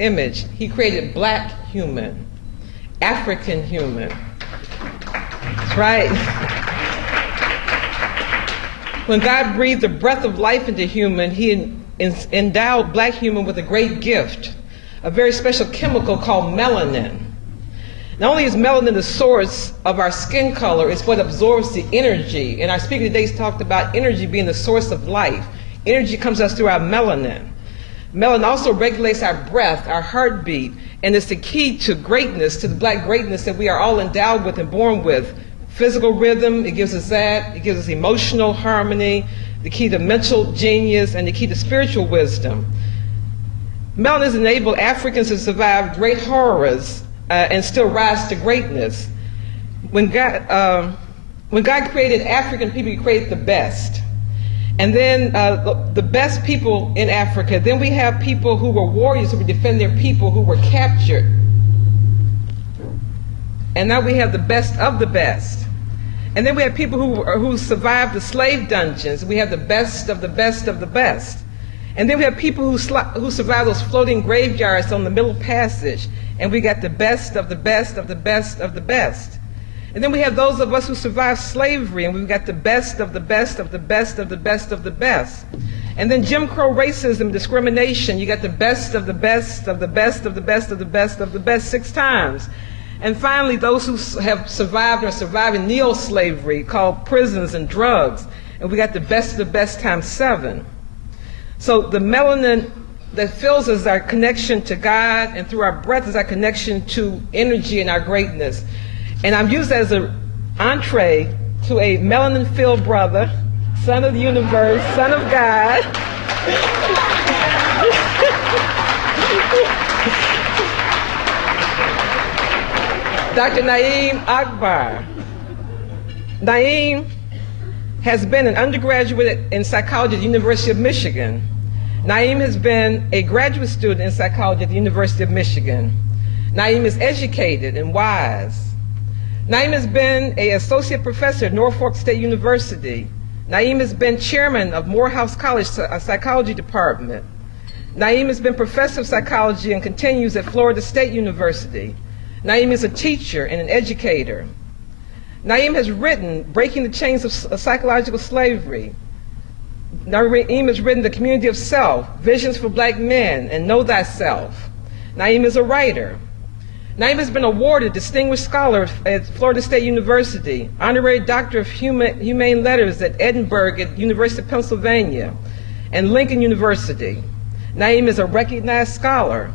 image. He created black human, African human. That's right. When God breathed the breath of life into human, he endowed black human with a great gift, a very special chemical called melanin. Not only is melanin the source of our skin color, it's what absorbs the energy. And our speaker today talked about energy being the source of life. Energy comes to us through our melanin. Melanin also regulates our breath, our heartbeat, and it's the key to greatness, to the black greatness that we are all endowed with and born with. Physical rhythm, it gives us that. It gives us emotional harmony, the key to mental genius, and the key to spiritual wisdom. Melanin has enabled Africans to survive great horrors and still rise to greatness. When God created African people, he created the best. And then the best people in Africa. Then we have people who were warriors who would defend their people who were captured. And now we have the best of the best. And then we have people who survived the slave dungeons. We have the best of the best of the best. And then we have people who survived those floating graveyards on the Middle Passage. And we got the best of the best of the best of the best. And then we have those of us who survived slavery, and we've got the best of the best of the best of the best of the best. And then Jim Crow racism, discrimination, you got the best of the best of the best of the best of the best of the best 6 times. And finally, those who have survived or are surviving neo-slavery, called prisons and drugs, and we got the best of the best times 7. So the melanin that fills us our connection to God, and through our breath is our connection to energy and our greatness. And I'm used as an entree to a melanin-filled brother, son of the universe, son of God. Dr. Naeem Akbar. Naeem has been an undergraduate in psychology at the University of Michigan. Naeem has been a graduate student in psychology at the University of Michigan. Naeem is educated and wise. Naeem has been an associate professor at Norfolk State University. Naeem has been chairman of Morehouse College Psychology Department. Naeem has been professor of psychology and continues at Florida State University. Naeem is a teacher and an educator. Naeem has written Breaking the Chains of Psychological Slavery. Naeem has written The Community of Self, Visions for Black Men, and Know Thyself. Naeem is a writer. Naeem has been awarded Distinguished Scholar at Florida State University, Honorary Doctor of Humane Letters at Edinburgh at University of Pennsylvania, and Lincoln University. Naeem is a recognized scholar.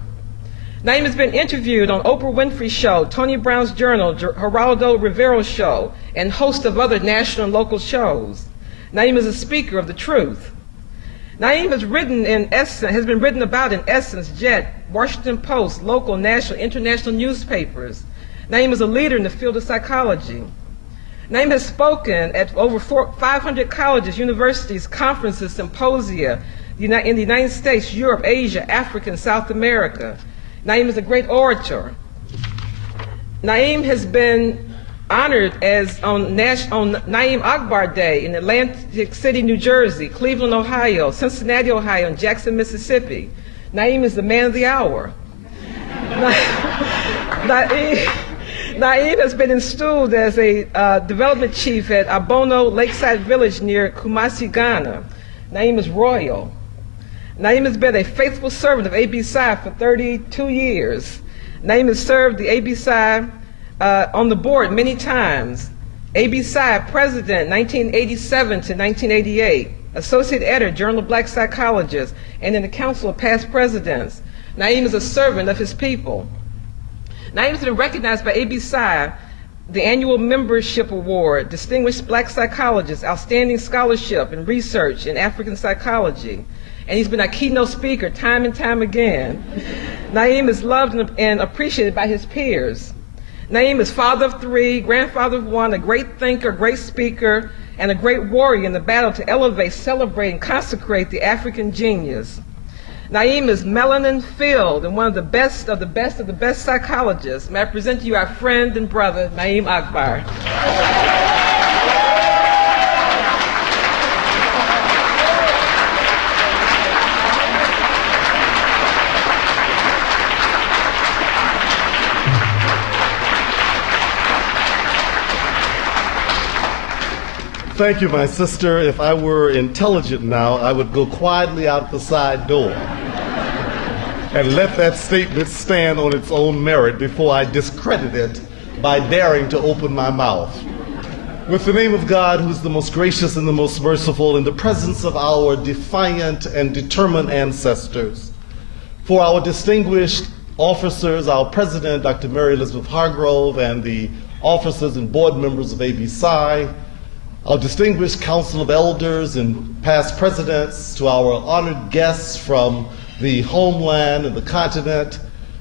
Naeem has been interviewed on Oprah Winfrey's show, Tony Brown's Journal, Geraldo Rivero's show, and host of other national and local shows. Naeem is a speaker of the truth. Naeem has been written about in Essence, Jet, Washington Post, local, national, international newspapers. Naeem is a leader in the field of psychology. Naeem has spoken at over 500 colleges, universities, conferences, symposia in the United States, Europe, Asia, Africa, and South America. Naeem is a great orator. Naeem has been honored as on Naeem Akbar Day in Atlantic City, New Jersey, Cleveland, Ohio, Cincinnati, Ohio, and Jackson, Mississippi. Naeem is the man of the hour. Naeem has been installed as a development chief at Abono Lakeside Village near Kumasi, Ghana. Naeem is royal. Naeem has been a faithful servant of ABPsi for 32 years. Naeem has served the ABPsi on the board many times. ABPsi president 1987 to 1988, associate editor, Journal of Black Psychologists, and in the Council of Past Presidents. Naeem is a servant of his people. Naeem has been recognized by ABPsi, the annual membership award, Distinguished Black Psychologist, Outstanding Scholarship and Research in African Psychology. And he's been a keynote speaker time and time again. Naeem is loved and appreciated by his peers. Naeem is father of 3, grandfather of 1, a great thinker, great speaker, and a great warrior in the battle to elevate, celebrate, and consecrate the African genius. Naeem is melanin-filled and one of the best of the best of the best psychologists. May I present to you our friend and brother, Naeem Akbar. Thank you, my sister. If I were intelligent now, I would go quietly out the side door and let that statement stand on its own merit before I discredit it by daring to open my mouth. With the name of God, who is the most gracious and the most merciful, in the presence of our defiant and determined ancestors, for our distinguished officers, our president, Dr. Mary Elizabeth Hargrove, and the officers and board members of ABPsi, our distinguished council of elders and past presidents, to our honored guests from the homeland and the continent,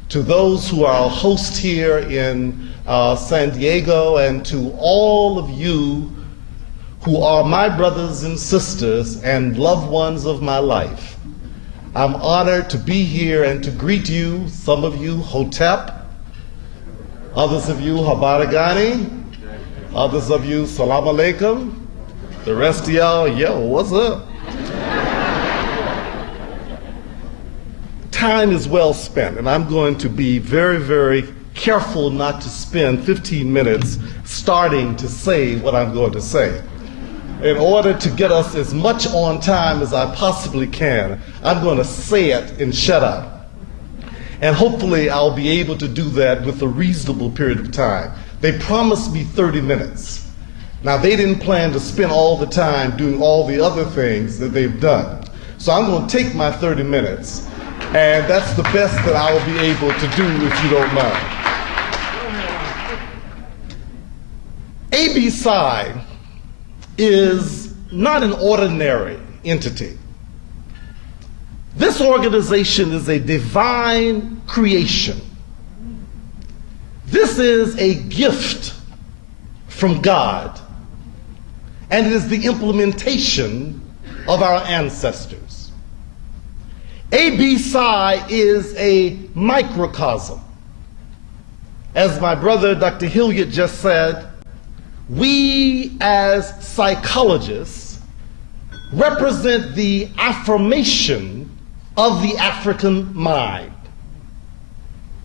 to those who are our hosts here in San Diego, and to all of you who are my brothers and sisters and loved ones of my life. I'm honored to be here and to greet you, some of you Hotep, others of you Habaragani, others of you Salam Alaikum, the rest of y'all, yo, what's up? Time is well spent, and I'm going to be very, very careful not to spend 15 minutes starting to say what I'm going to say. In order to get us as much on time as I possibly can, I'm going to say it and shut up. And hopefully I'll be able to do that with a reasonable period of time. They promised me 30 minutes. Now, they didn't plan to spend all the time doing all the other things that they've done. So I'm going to take my 30 minutes, and that's the best that I will be able to do, if you don't mind. ABPsi is not an ordinary entity. This organization is a divine creation. This is a gift from God, and it is the implementation of our ancestors. ABPsi is a microcosm. As my brother Dr. Hilliard just said, we as psychologists represent the affirmation of the African mind.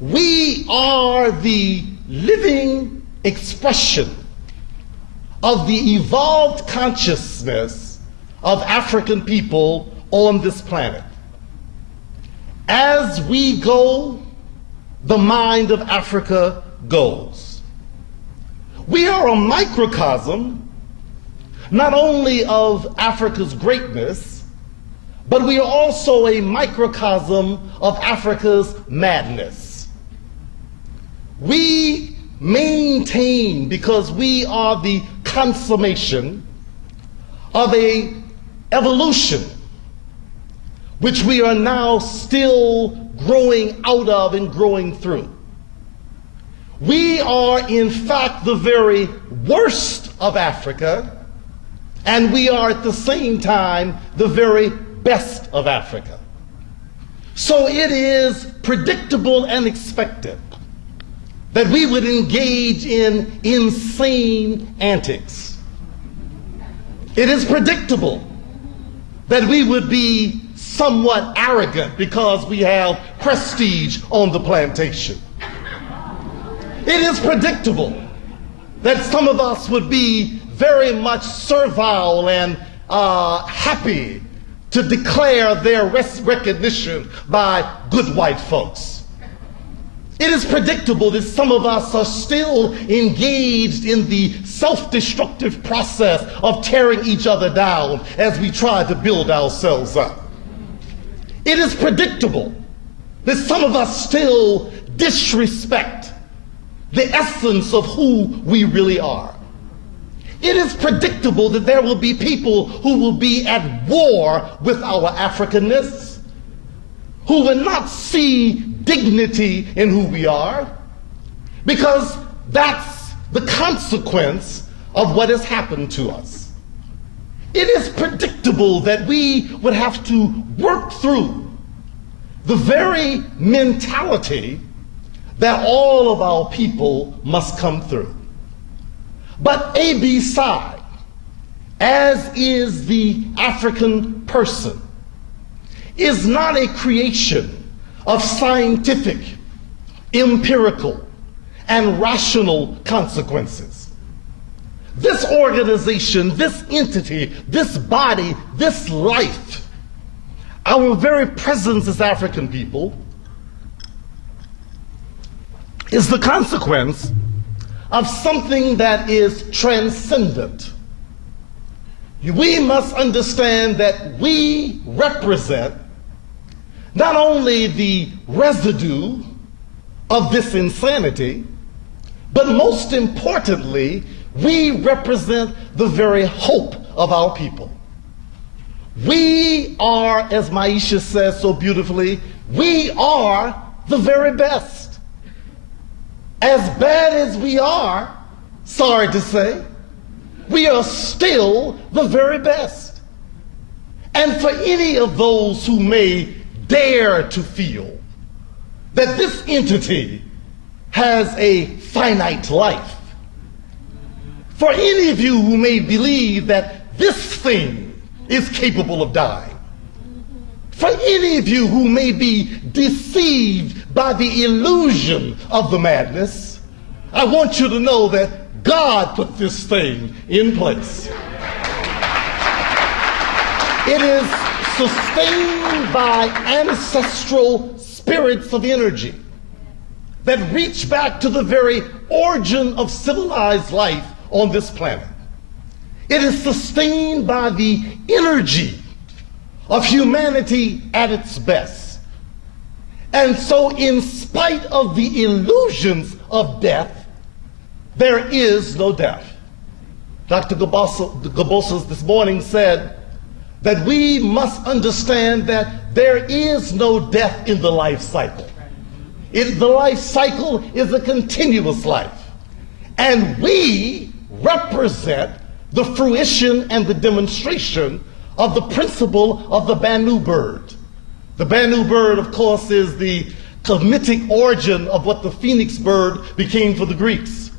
We are the living expression of the evolved consciousness of African people on this planet. As we go, the mind of Africa goes. We are a microcosm not only of Africa's greatness, but we are also a microcosm of Africa's madness. We maintain, because we are the consummation of an evolution which we are now still growing out of and growing through. We are, in fact, the very worst of Africa, and we are at the same time the very best of Africa. So it is predictable and expected that we would engage in insane antics. It is predictable that we would be somewhat arrogant because we have prestige on the plantation. It is predictable that some of us would be very much servile and happy to declare their recognition by good white folks. It is predictable that some of us are still engaged in the self-destructive process of tearing each other down as we try to build ourselves up. It is predictable that some of us still disrespect the essence of who we really are. It is predictable that there will be people who will be at war with our Africanness, who will not see dignity in who we are, because that's the consequence of what has happened to us. It is predictable that we would have to work through the very mentality that all of our people must come through. But ABPsi, as is the African person, is not a creation of scientific, empirical, and rational consequences. This organization, this entity, this body, this life, our very presence as African people is the consequence of something that is transcendent. We must understand that we represent not only the residue of this insanity, but most importantly, we represent the very hope of our people. We are, as Maisha says so beautifully, we are the very best. As bad as we are, sorry to say, we are still the very best. And for any of those who may dare to feel that this entity has a finite life, for any of you who may believe that this thing is capable of dying, for any of you who may be deceived by the illusion of the madness, I want you to know that God put this thing in place. It is sustained by ancestral spirits of energy that reach back to the very origin of civilized life on this planet. It is sustained by the energy of humanity at its best. And so, in spite of the illusions of death, there is no death. Dr. Gabosas this morning said that we must understand that there is no death in the life cycle. The life cycle is a continuous life. And we represent the fruition and the demonstration of the principle of the Banu bird. The Banu bird, of course, is the Kemetic origin of what the phoenix bird became for the Greeks.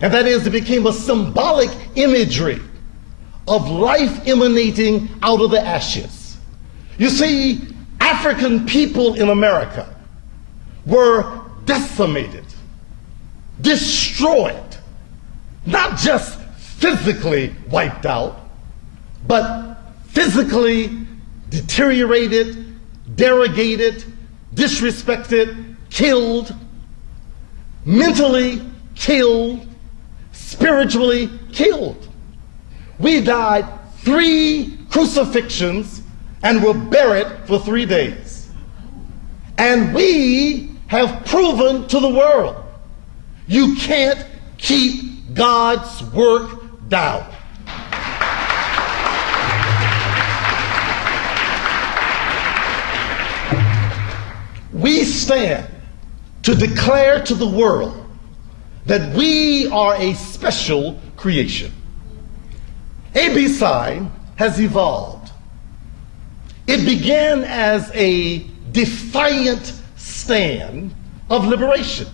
And that is, it became a symbolic imagery of life emanating out of the ashes. You see, African people in America were decimated, destroyed, not just physically wiped out, but physically deteriorated, derogated, disrespected, killed, mentally killed, spiritually killed. We died 3 crucifixions and were buried for 3 days. And we have proven to the world, you can't keep God's work down. We stand to declare to the world that we are a special creation. ABPsi has evolved. It began as a defiant stand of liberation.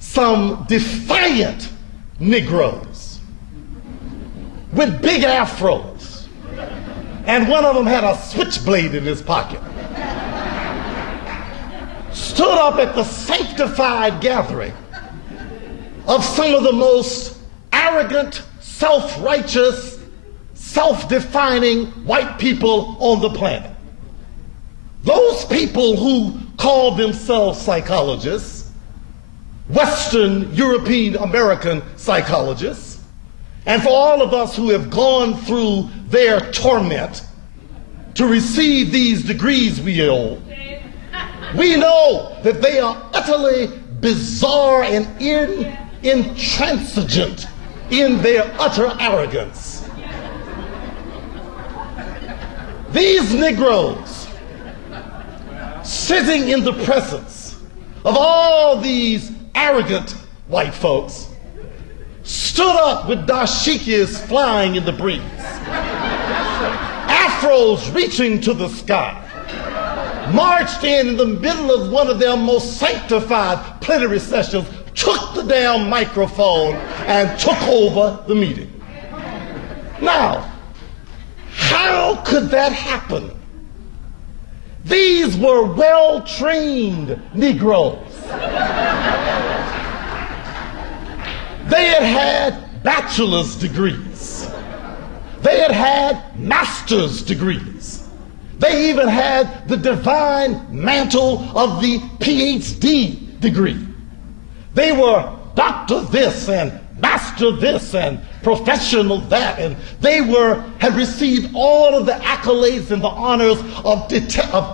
Some defiant Negroes with big afros, and one of them had a switchblade in his pocket, stood up at the sanctified gathering of some of the most arrogant, self-righteous, self-defining white people on the planet. Those people who call themselves psychologists, Western European American psychologists, and for all of us who have gone through their torment to receive these degrees we hold, we know that they are utterly bizarre and intransigent in their utter arrogance. These Negroes, sitting in the presence of all these arrogant white folks, stood up with dashikis flying in the breeze, afros reaching to the sky, marched in the middle of one of their most sanctified plenary sessions, took the damn microphone and took over the meeting. Now, how could that happen? These were well-trained Negroes. They had had had bachelor's degrees. They had had master's degrees. They even had the divine mantle of the PhD degree. They were doctor this and master this and professional that, and they had received all of the accolades and the honors of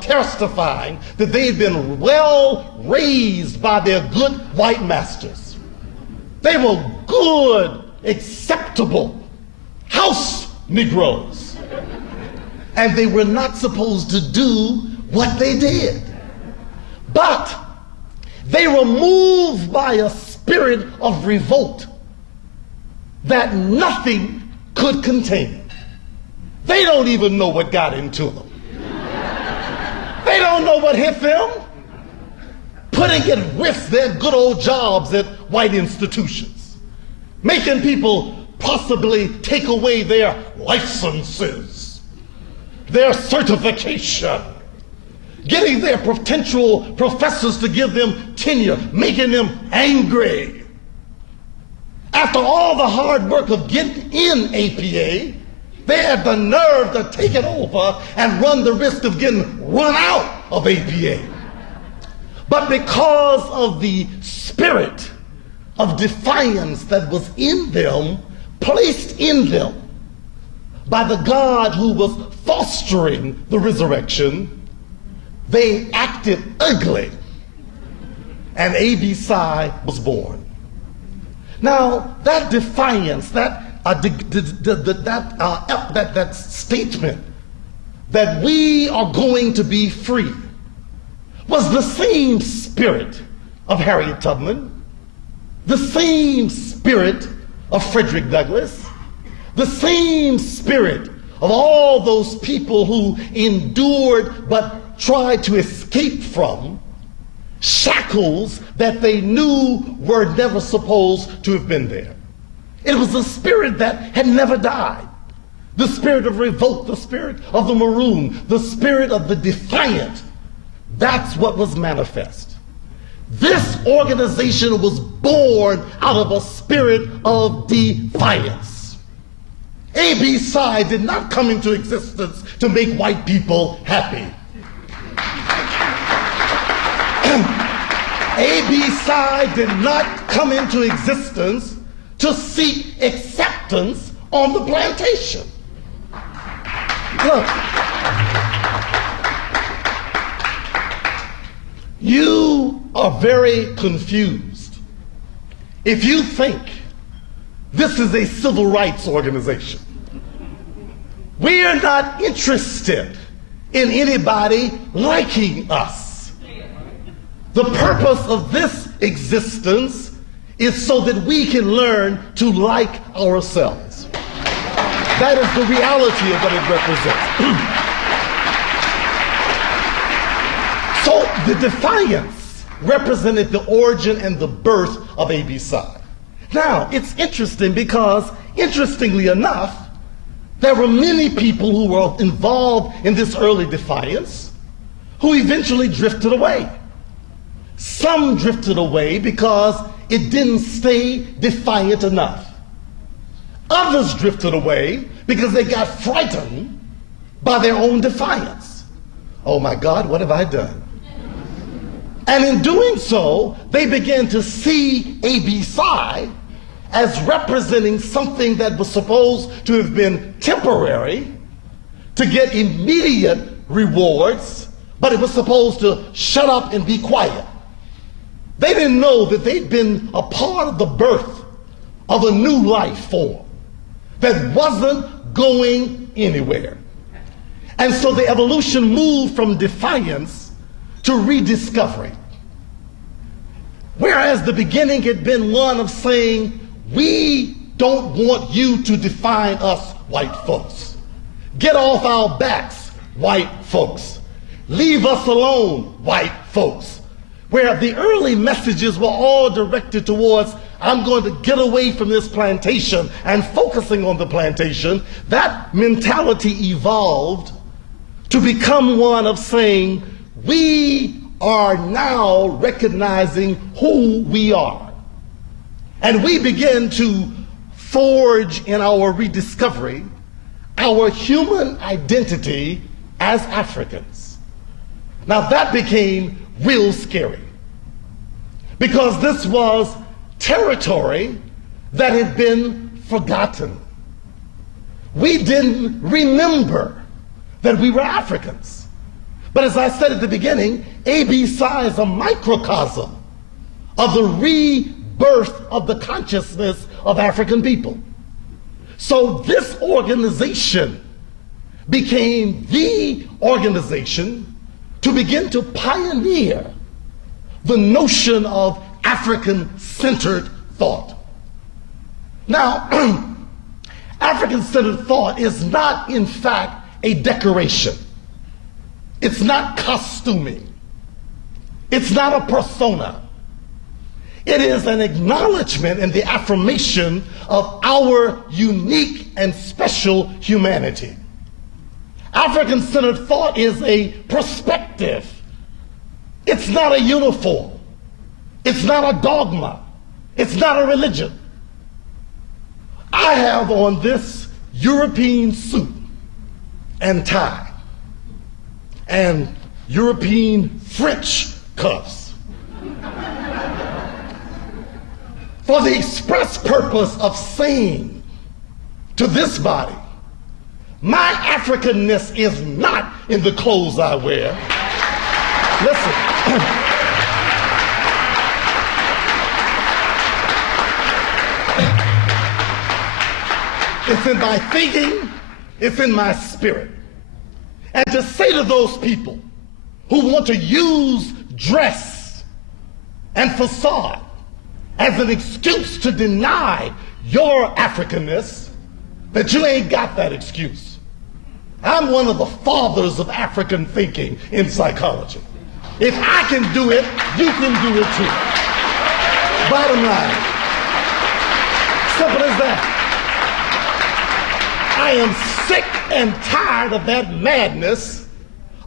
testifying that they had been well raised by their good white masters. They were good, acceptable house Negroes, and they were not supposed to do what they did. But they were moved by a spirit of revolt that nothing could contain. They don't even know what got into them. They don't know what hit them. Putting at risk their good old jobs at white institutions, making people possibly take away their licenses, their certification, getting their potential professors to give them tenure, making them angry. After all the hard work of getting in APA, they had the nerve to take it over and run the risk of getting run out of APA. But because of the spirit of defiance that was in them, placed in them by the God who was fostering the resurrection, they acted ugly, and ABPsi was born. Now, that defiance, that statement that we are going to be free was the same spirit of Harriet Tubman, the same spirit of Frederick Douglass, the same spirit of all those people who endured but tried to escape from shackles that they knew were never supposed to have been there. It was a spirit that had never died. The spirit of revolt, the spirit of the maroon, the spirit of the defiant. That's what was manifest. This organization was born out of a spirit of defiance. ABPsi did not come into existence to make white people happy. ABPsi did not come into existence to seek acceptance on the plantation. Look, you are very confused if you think this is a civil rights organization. We are not interested in anybody liking us. The purpose of this existence is so that we can learn to like ourselves. That is the reality of what it represents. So the defiance represented the origin and the birth of ABPsi. Now, it's interesting because, interestingly enough, there were many people who were involved in this early defiance who eventually drifted away. Some drifted away because it didn't stay defiant enough. Others drifted away because they got frightened by their own defiance. Oh my God, what have I done? And in doing so, they began to see ABPsi as representing something that was supposed to have been temporary, to get immediate rewards, but it was supposed to shut up and be quiet. They didn't know that they'd been a part of the birth of a new life form that wasn't going anywhere. And so the evolution moved from defiance to rediscovery. Whereas the beginning had been one of saying, we don't want you to define us, white folks. Get off our backs, white folks. Leave us alone, white folks. Where the early messages were all directed towards, I'm going to get away from this plantation and focusing on the plantation, that mentality evolved to become one of saying, we are now recognizing who we are. And we begin to forge in our rediscovery our human identity as Africans. Now that became real scary because this was territory that had been forgotten. We didn't remember that we were Africans. But as I said at the beginning, ABPsi is a microcosm of the rebirth of the consciousness of African people. So this organization became the organization to begin to pioneer the notion of African-centered thought. Now, African-centered thought is not, in fact, a decoration. It's not costuming. It's not a persona. It is an acknowledgement and the affirmation of our unique and special humanity. African-centered thought is a perspective. It's not a uniform. It's not a dogma. It's not a religion. I have on this European suit and tie and European French cuffs for the express purpose of saying to this body, my Africanness is not in the clothes I wear. Listen. It's in my thinking, it's in my spirit. And to say to those people who want to use dress and facade as an excuse to deny your Africanness, that you ain't got that excuse. I'm one of the fathers of African thinking in psychology. If I can do it, you can do it too. Bottom line, simple as that. I am sick and tired of that madness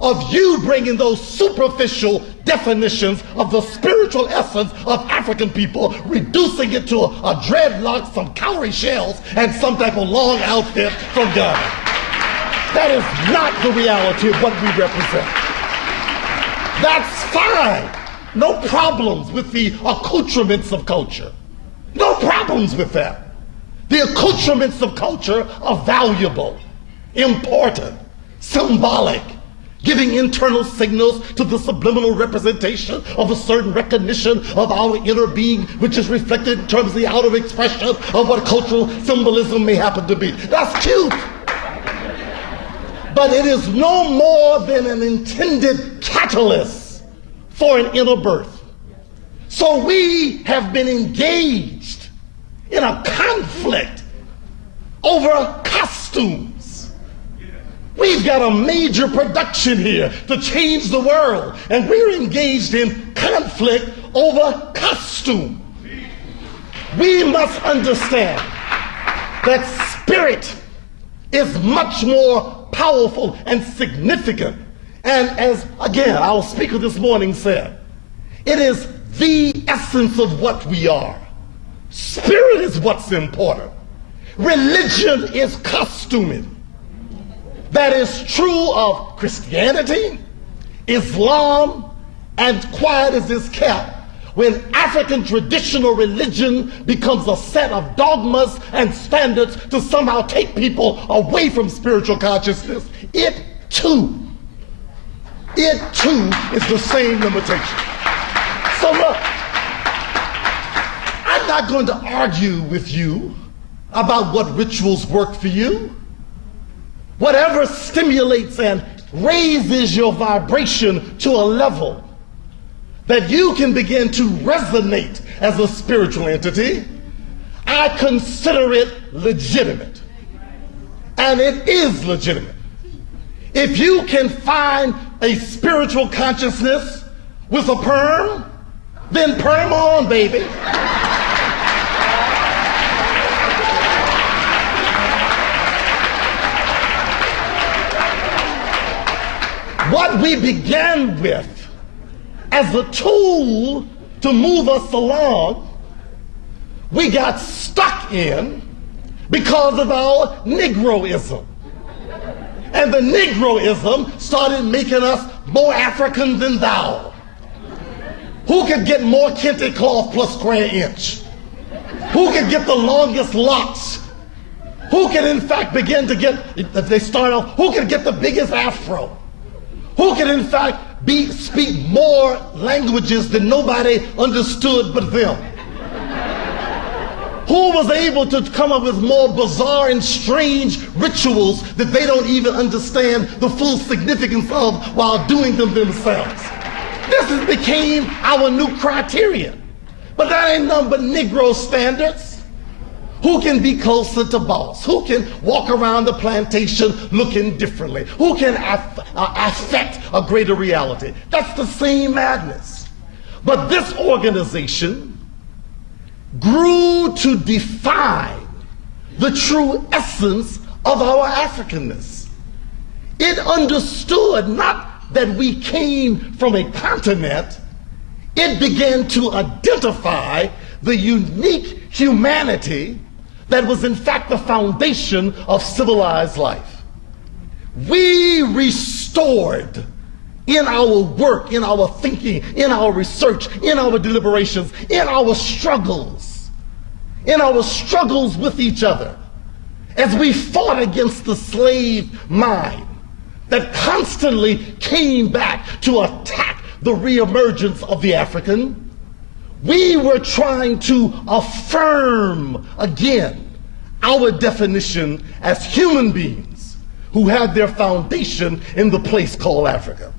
of you bringing those superficial definitions of the spiritual essence of African people, reducing it to a dreadlock, some cowrie shells, and some type of long outfit from Ghana. That is not the reality of what we represent. That's fine. No problems with the accoutrements of culture. No problems with that. The accoutrements of culture are valuable, important, symbolic, giving internal signals to the subliminal representation of a certain recognition of our inner being, which is reflected in terms of the outer expression of what cultural symbolism may happen to be. That's cute. But it is no more than an intended catalyst for an inner birth. So we have been engaged in a conflict over costumes. We've got a major production here to change the world, and we're engaged in conflict over costume. We must understand that spirit is much more powerful and significant. And as, again, our speaker this morning said, it is the essence of what we are. Spirit is what's important. Religion is costuming. That is true of Christianity, Islam, and quiet as is kept. When African traditional religion becomes a set of dogmas and standards to somehow take people away from spiritual consciousness, it too is the same limitation. So look, I'm not going to argue with you about what rituals work for you. Whatever stimulates and raises your vibration to a level that you can begin to resonate as a spiritual entity, I consider it legitimate. And it is legitimate. If you can find a spiritual consciousness with a perm, then perm on, baby. What we began with as a tool to move us along, we got stuck in because of our Negroism. And the Negroism started making us more African than thou. Who could get more kente cloth plus square inch? Who could get the longest locks? Who can in fact begin to get, if they start off, who can get the biggest afro? Who can in fact speak more languages than nobody understood but them? Who was able to come up with more bizarre and strange rituals that they don't even understand the full significance of while doing them themselves? This became our new criterion. But that ain't nothing but Negro standards. Who can be closer to boss? Who can walk around the plantation looking differently? Who can affect a greater reality? That's the same madness. But this organization grew to define the true essence of our Africanness. It understood not that we came from a continent, it began to identify the unique humanity that was in fact the foundation of civilized life. We restored in our work, in our thinking, in our research, in our deliberations, in our struggles with each other, as we fought against the slave mind that constantly came back to attack the reemergence of the African. We were trying to affirm again our definition as human beings who had their foundation in the place called Africa.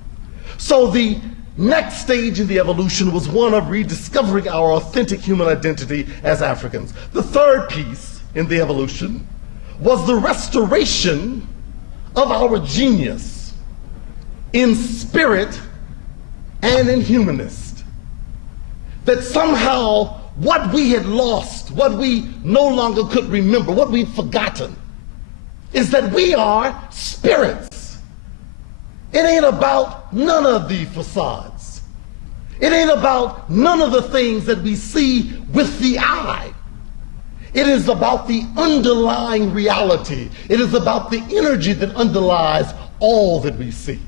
So the next stage in the evolution was one of rediscovering our authentic human identity as Africans. The third piece in the evolution was the restoration of our genius in spirit and in humanist. That somehow what we had lost, what we no longer could remember, what we'd forgotten, is that we are spirits. It ain't about none of the facades. It ain't about none of the things that we see with the eye. It is about the underlying reality. It is about the energy that underlies all that we see.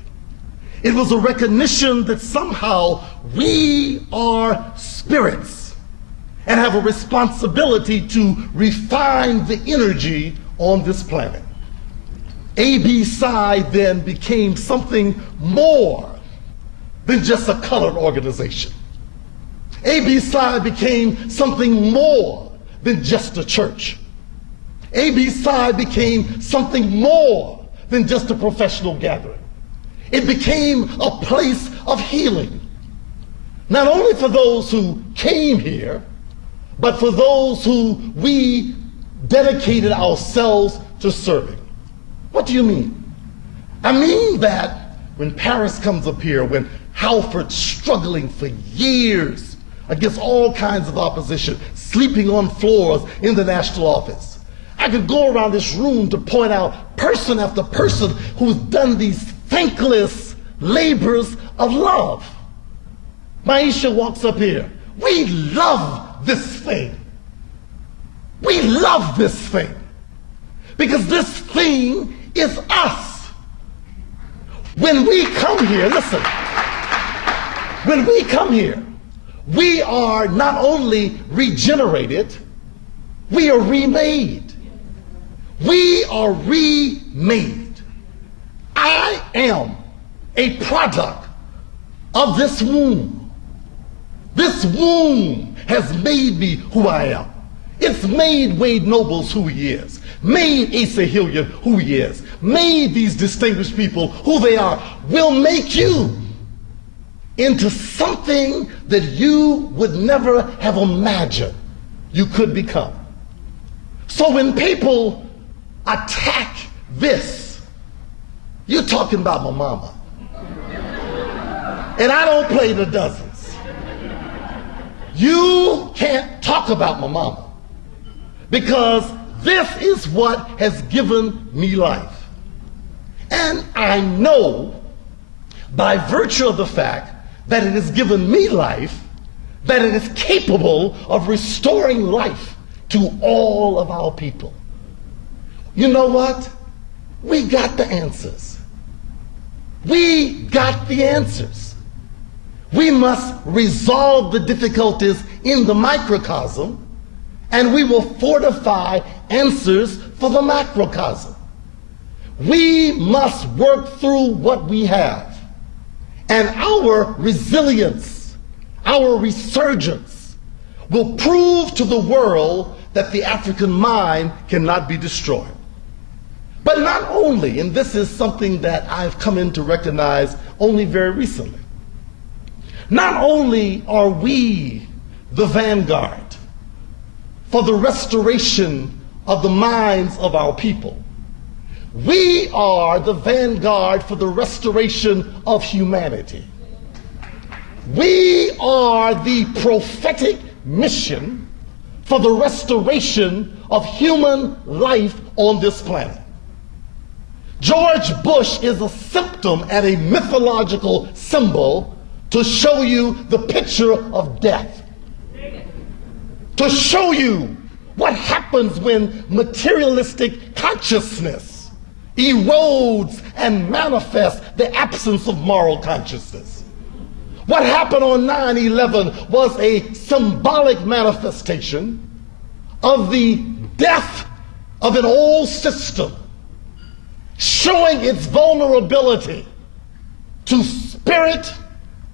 It was a recognition that somehow we are spirits and have a responsibility to refine the energy on this planet. ABPsi then became something more than just a colored organization. ABPsi became something more than just a church. ABPsi became something more than just a professional gathering. It became a place of healing, not only for those who came here, but for those who we dedicated ourselves to serving. What do you mean? I mean that when Paris comes up here, when Halford's struggling for years against all kinds of opposition, sleeping on floors in the national office, I could go around this room to point out person after person who's done these thankless labors of love. Maisha walks up here. We love this thing. We love this thing because this thing is us. When we come here, listen, when we come here, we are not only regenerated, we are remade. We are remade. I am a product of this womb. This womb has made me who I am. It's made Wade Nobles who he is, made Asa Hilliard who he is, made these distinguished people who they are, will make you into something that you would never have imagined you could become. So when people attack this, you're talking about my mama. And I don't play the dozens. You can't talk about my mama because this is what has given me life. And I know by virtue of the fact that it has given me life, that it is capable of restoring life to all of our people. You know what? We got the answers. We got the answers. We must resolve the difficulties in the microcosm, and we will fortify answers for the macrocosm. We must work through what we have, and our resilience, our resurgence will prove to the world that the African mind cannot be destroyed. But not only, and this is something that I've come in to recognize only very recently, not only are we the vanguard for the restoration of the minds of our people, we are the vanguard for the restoration of humanity. We are the prophetic mission for the restoration of human life on this planet. George Bush is a symptom and a mythological symbol to show you the picture of death, to show you what happens when materialistic consciousness erodes and manifests the absence of moral consciousness. What happened on 9/11 was a symbolic manifestation of the death of an old system, showing its vulnerability to spirit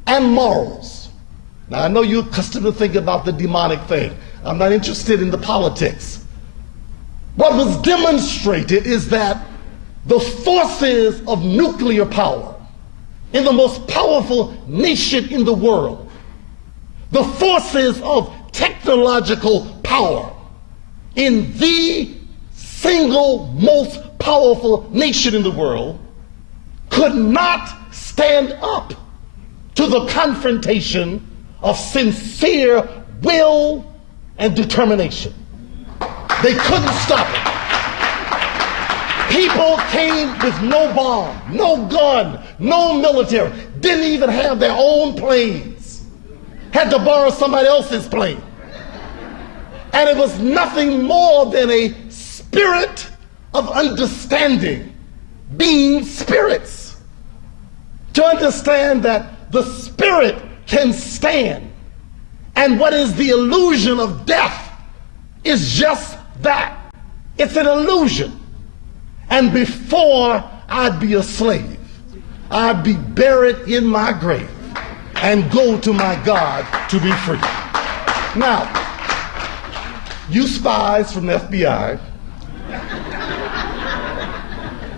and morals. Now, I know you're accustomed to think about the demonic thing. I'm not interested in the politics. What was demonstrated is that the forces of nuclear power in the most powerful nation in the world, the forces of technological power in the single most powerful nation in the world, could not stand up to the confrontation of sincere will and determination. They couldn't stop it. People came with no bomb, no gun, no military, didn't even have their own planes, had to borrow somebody else's plane. And it was nothing more than a spirit of understanding, being spirits, to understand that the spirit can stand, and what is the illusion of death is just that. It's an illusion. And before I'd be a slave, I'd be buried in my grave and go to my God to be free. Now, you spies from the FBI,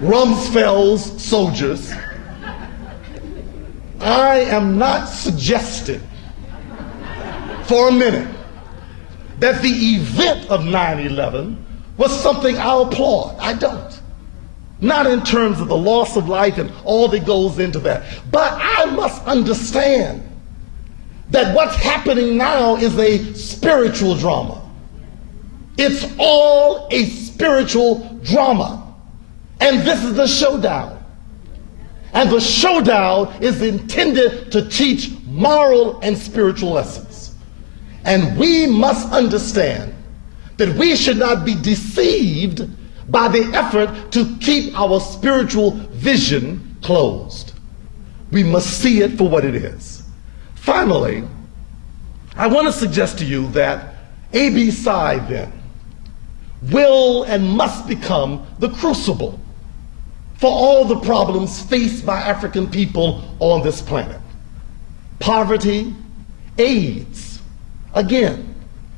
Rumsfeld's soldiers, I am not suggesting for a minute that the event of 9/11 was something I'll applaud. I don't. Not in terms of the loss of life and all that goes into that. But I must understand that what's happening now is a spiritual drama. It's all a spiritual drama. And this is the showdown. And the showdown is intended to teach moral and spiritual lessons. And we must understand that we should not be deceived by the effort to keep our spiritual vision closed. We must see it for what it is. Finally, I want to suggest to you that ABPsi then will and must become the crucible for all the problems faced by African people on this planet. Poverty, AIDS, again,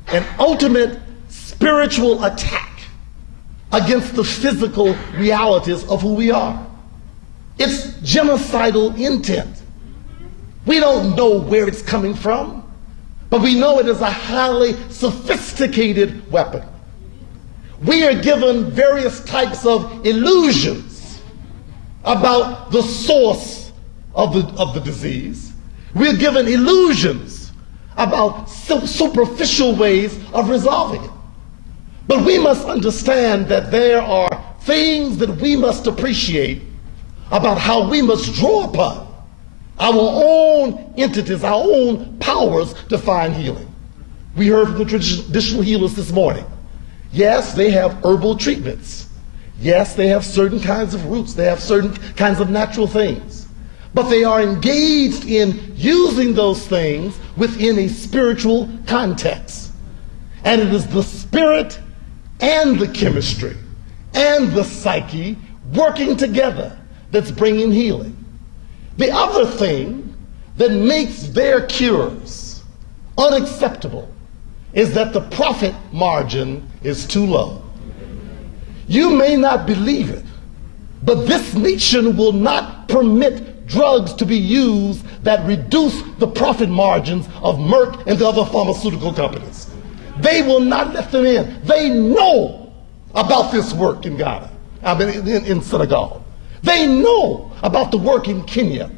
an ultimate spiritual attack against the physical realities of who we are. It's genocidal intent. We don't know where it's coming from, but we know it is a highly sophisticated weapon. We are given various types of illusions about the source of the disease. We're given illusions about superficial ways of resolving it. But we must understand that there are things that we must appreciate about how we must draw upon our own entities, our own powers to find healing. We heard from the traditional healers this morning. Yes, they have herbal treatments. Yes, they have certain kinds of roots. They have certain kinds of natural things. But they are engaged in using those things within a spiritual context. And it is the spirit and the chemistry and the psyche working together that's bringing healing. The other thing that makes their cures unacceptable is that the profit margin is too low. You may not believe it, but this nation will not permit drugs to be used that reduce the profit margins of Merck and the other pharmaceutical companies. They will not let them in. They know about this work in Ghana, in Senegal. They know about the work in Kenya.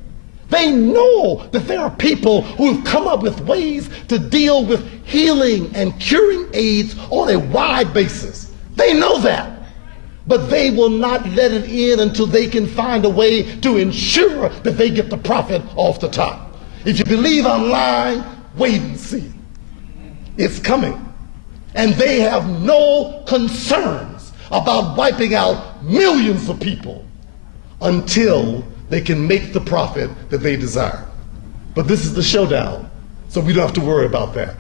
They know that there are people who have come up with ways to deal with healing and curing AIDS on a wide basis. They know that. But they will not let it in until they can find a way to ensure that they get the profit off the top. If you believe I'm lying, wait and see. It's coming. And they have no concerns about wiping out millions of people until they can make the profit that they desire. But this is the showdown, so we don't have to worry about that.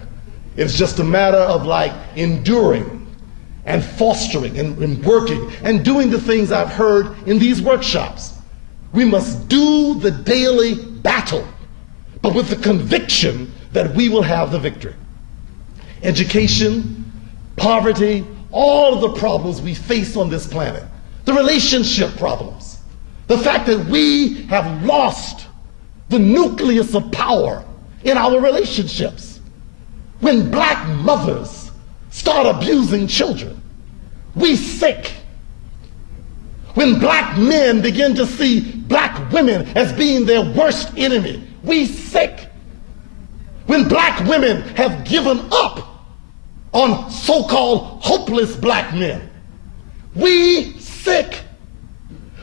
It's just a matter of like enduring and fostering and working and doing the things I've heard in these workshops. We must do the daily battle, but with the conviction that we will have the victory. Education, poverty, all of the problems we face on this planet, the relationship problems, the fact that we have lost the nucleus of power in our relationships. When black mothers start abusing children, we sick. When black men begin to see black women as being their worst enemy, we sick. When black women have given up on so-called hopeless black men, we sick.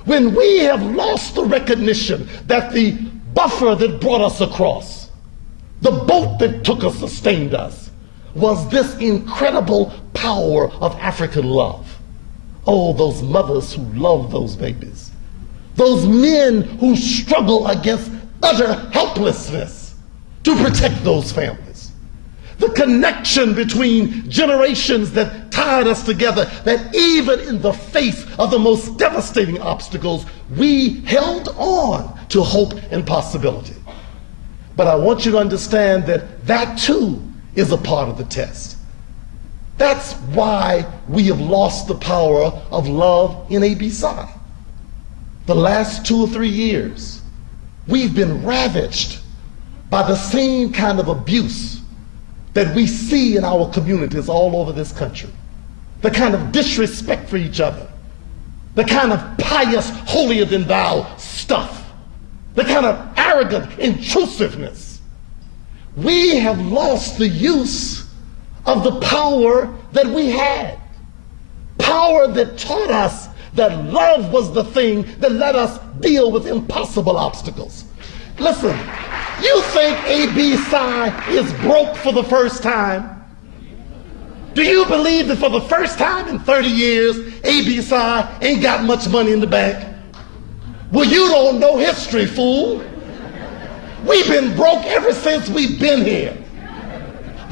When we have lost the recognition that the buffer that brought us across, the boat that took us, sustained us, was this incredible power of African love. Oh, those mothers who love those babies. Those men who struggle against utter helplessness to protect those families. The connection between generations that tied us together, that even in the face of the most devastating obstacles, we held on to hope and possibility. But I want you to understand that that too is a part of the test. That's why we have lost the power of love in ABPsi. The last 2 or 3 years, we've been ravaged by the same kind of abuse that we see in our communities all over this country. The kind of disrespect for each other, the kind of pious, holier than thou stuff, the kind of arrogant intrusiveness. We have lost the use of the power that we had. Power that taught us that love was the thing that let us deal with impossible obstacles. Listen, you think ABPsi is broke for the first time? Do you believe that for the first time in 30 years, ABPsi ain't got much money in the bank? Well, you don't know history, fool. We've been broke ever since we've been here.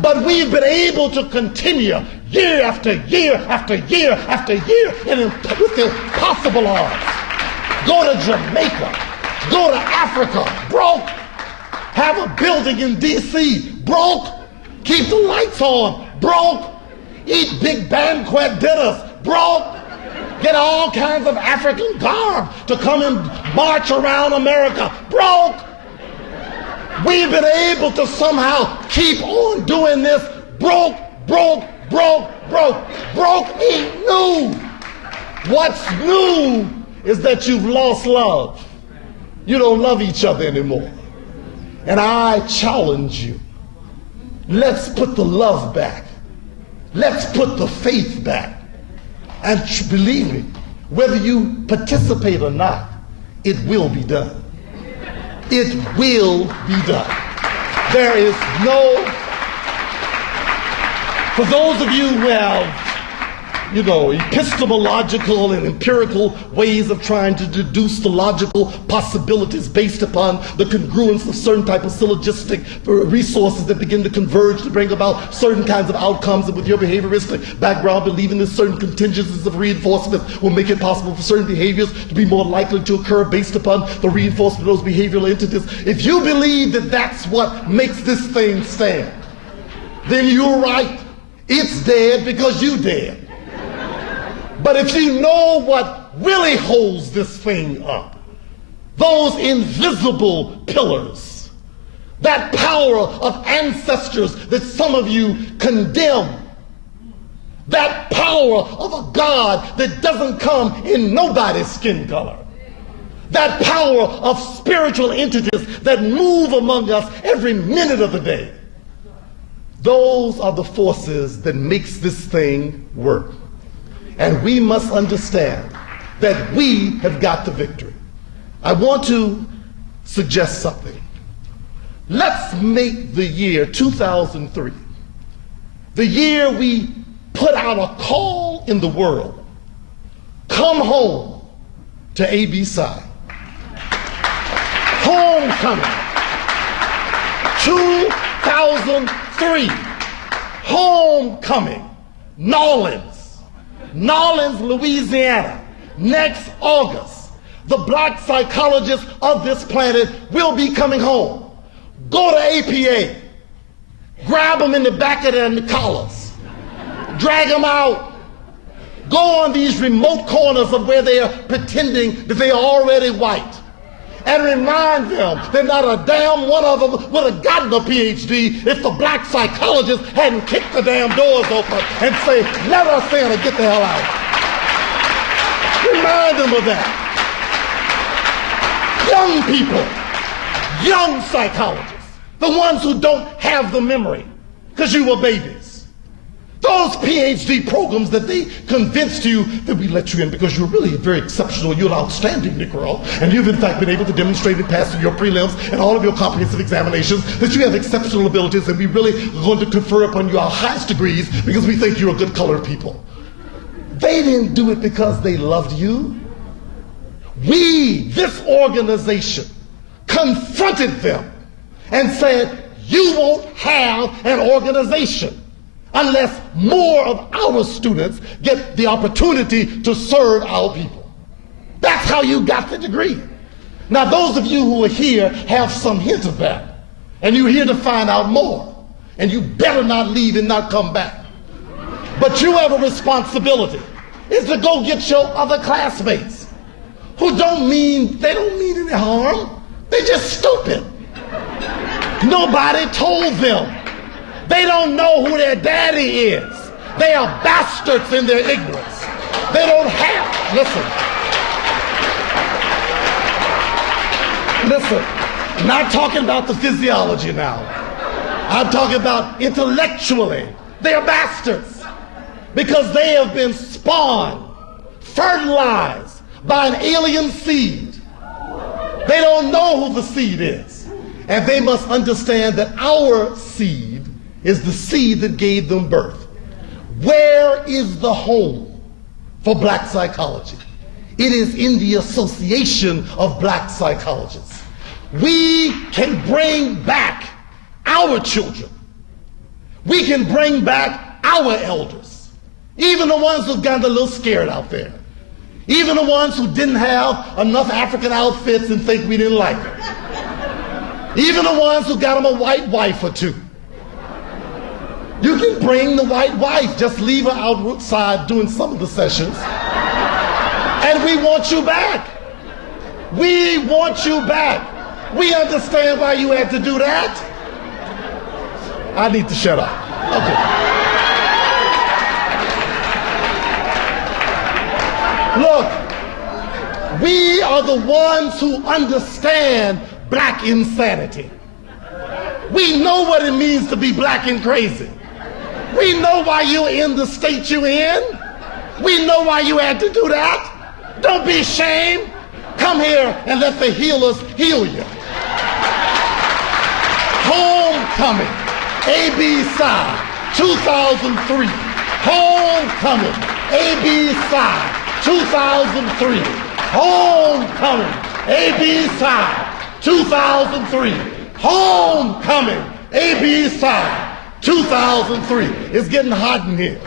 But we've been able to continue year after year after year after year and with impossible odds. Go to Jamaica, go to Africa, broke. Have a building in DC, broke. Keep the lights on, broke. Eat big banquet dinners, broke. Get all kinds of African garb to come and march around America, broke. We've been able to somehow keep on doing this, broke, broke, broke, broke. Broke ain't new. What's new is that you've lost love. You don't love each other anymore. And I challenge you, let's put the love back. Let's put the faith back. And believe me, whether you participate or not, it will be done. It will be done. There is no, for those of you who have epistemological and empirical ways of trying to deduce the logical possibilities based upon the congruence of certain type of syllogistic resources that begin to converge to bring about certain kinds of outcomes, and with your behavioristic background, believing that certain contingencies of reinforcement will make it possible for certain behaviors to be more likely to occur based upon the reinforcement of those behavioral entities. If you believe that that's what makes this thing stand, then you're right. It's dead because you dead. But if you know what really holds this thing up, those invisible pillars, that power of ancestors that some of you condemn, that power of a God that doesn't come in nobody's skin color, that power of spiritual entities that move among us every minute of the day, those are the forces that makes this thing work. And we must understand that we have got the victory. I want to suggest something. Let's make the year 2003 the year we put out a call in the world: come home to ABPsi. Homecoming 2003. Homecoming, Nolens, Louisiana, next August. The black psychologists of this planet will be coming home. Go to APA, grab them in the back of their collars, drag them out, go on these remote corners of where they are pretending that they are already white, and remind them that not a damn one of them would have gotten a PhD if the black psychologists hadn't kicked the damn doors open and say, let us in and get the hell out. Remind them of that. Young people, young psychologists, the ones who don't have the memory because you were babies. Those PhD programs that they convinced you that we let you in because you're really very exceptional, you're an outstanding Negro, and you've in fact been able to demonstrate in passing your prelims and all of your comprehensive examinations that you have exceptional abilities, and we really are going to confer upon you our highest degrees because we think you're a good colored people. They didn't do it because they loved you. We, this organization, confronted them and said, you won't have an organization unless more of our students get the opportunity to serve our people. That's how you got the degree. Now, those of you who are here have some hint of that, and you're here to find out more, and you better not leave and not come back. But you have a responsibility, is to go get your other classmates who don't mean any harm. They're just stupid. Nobody told them. They don't know who their daddy is. They are bastards in their ignorance. They don't have, listen, I'm not talking about the physiology now. I'm talking about intellectually. They are bastards because they have been spawned, fertilized by an alien seed. They don't know who the seed is. And they must understand that our seed is the seed that gave them birth. Where is the home for black psychology? It is in the association of black psychologists. We can bring back our children. We can bring back our elders, even the ones who've gotten a little scared out there, even the ones who didn't have enough African outfits and think we didn't like them, even the ones who got them a white wife or two. You can bring the white wife, just leave her outside doing some of the sessions. And we want you back. We want you back. We understand why you had to do that. I need to shut up. Okay. Look, we are the ones who understand black insanity. We know what it means to be black and crazy. We know why you're in the state you're in. We know why you had to do that. Don't be ashamed. Come here and let the healers heal you. Homecoming, ABPsi, 2003. Homecoming, ABPsi 2003. Homecoming. ABPsi 2003. Homecoming. ABPsi 2003. It's getting hot in here.